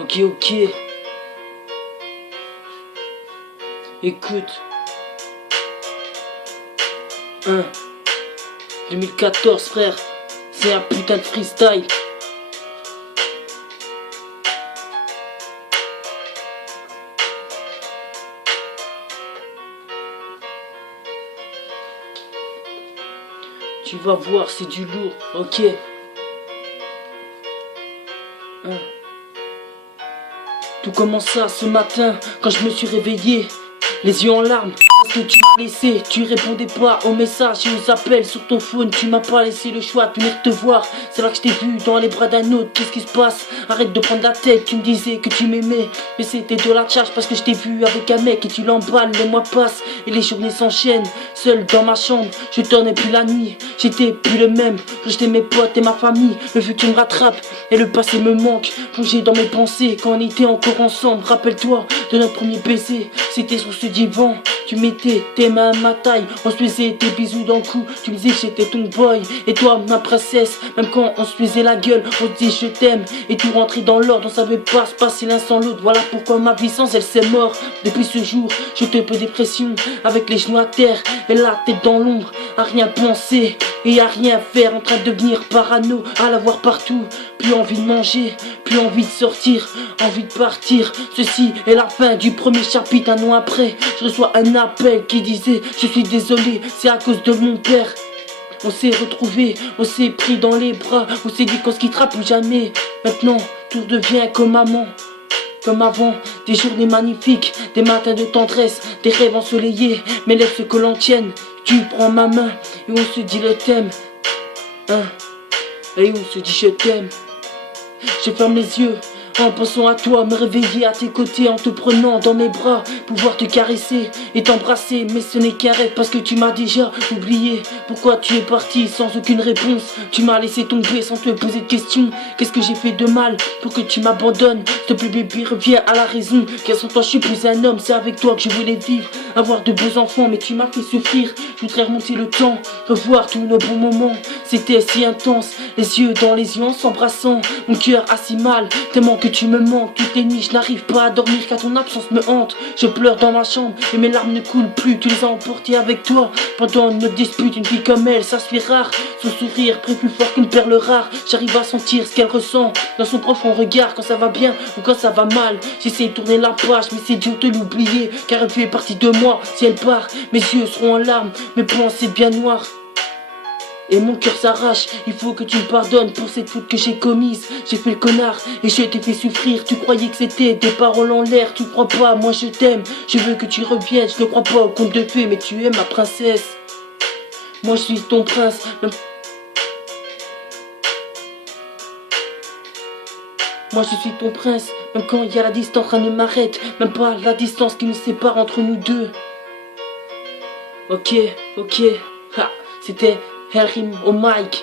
Ok, ok. Écoute. 2014, frère. C'est un putain de freestyle. Tu vas voir, c'est du lourd. Ok. Tout commença ce matin quand je me suis réveillé, les yeux en larmes, parce que tu m'as laissé. Tu répondais pas aux messages et aux appels sur ton phone. Tu m'as pas laissé le choix de venir te voir. C'est là que je t'ai vu dans les bras d'un autre. Qu'est-ce qui se passe? Arrête de prendre la tête. Tu me disais que tu m'aimais, mais c'était de la charge parce que je t'ai vu avec un mec et tu l'emballes. Les mois passent et les journées s'enchaînent. Seul dans ma chambre, je dormais plus la nuit. J'étais plus le même, rejeté mes potes et ma famille. Le futur me rattrape et le passé me manque. Plongé dans mes pensées quand on était encore ensemble. Rappelle-toi de notre premier baiser, c'était sur ce divan. Tu mettais tes mains à ma taille, on se faisait des bisous dans le cou. Tu me disais que j'étais ton boy et toi ma princesse. Même quand on se faisait la gueule, on se disait je t'aime. Et tout rentrait dans l'ordre, on savait pas se passer l'un sans l'autre. Voilà pourquoi ma vie sans elle c'est mort. Depuis ce jour, je te peu dépression, avec les genoux à terre et la tête dans l'ombre. À rien penser et à rien faire, en train de devenir parano, à la voir partout. Plus envie de manger, plus envie de sortir, envie de partir. Ceci est la fin du premier chapitre. Un an après, je reçois un appel qui disait je suis désolé, c'est à cause de mon père. On s'est retrouvés, on s'est pris dans les bras, on s'est dit qu'on se quittera plus jamais. Maintenant, tout devient comme maman. Comme avant, des journées magnifiques, des matins de tendresse, des rêves ensoleillés. Mais laisse que l'on tienne, tu prends ma main et on se dit le thème. Et on se dit je t'aime. Je ferme les yeux en pensant à toi, me réveiller à tes côtés, en te prenant dans mes bras, pouvoir te caresser et t'embrasser. Mais ce n'est qu'un rêve parce que tu m'as déjà oublié. Pourquoi tu es parti sans aucune réponse? Tu m'as laissé tomber sans te poser de questions. Qu'est-ce que j'ai fait de mal pour que tu m'abandonnes? S'il te plaît bébé, reviens à la raison. Car sans toi je suis plus un homme, c'est avec toi que je voulais vivre, avoir de beaux enfants, mais tu m'as fait souffrir. Je voudrais remonter le temps, revoir tous nos bons moments. C'était si intense, les yeux dans les yeux en s'embrassant. Mon cœur a si mal, tellement que tu me manques. Toutes les nuits je n'arrive pas à dormir car ton absence me hante. Je pleure dans ma chambre et mes larmes ne coulent plus. Tu les as emportées avec toi pendant notre dispute. Une fille comme elle, ça se fait rare. Son sourire brille plus fort qu'une perle rare. J'arrive à sentir ce qu'elle ressent dans son profond regard, quand ça va bien ou quand ça va mal. J'essaie de tourner la page mais c'est dur de l'oublier, car elle fait partie de moi. Si elle part, mes yeux seront en larmes, mes pensées bien noires et mon cœur s'arrache. Il faut que tu me pardonnes pour cette faute que j'ai commise. J'ai fait le connard et je t'ai fait souffrir. Tu croyais que c'était des paroles en l'air. Tu crois pas, moi je t'aime. Je veux que tu reviennes. Je ne crois pas au conte de fées, mais tu es ma princesse. Moi je suis ton prince. Moi je suis ton prince. Même quand il y a la distance, rien ne m'arrête. Même pas la distance qui nous sépare entre nous deux. Ok, ok. Ha, c'était Harim au mic.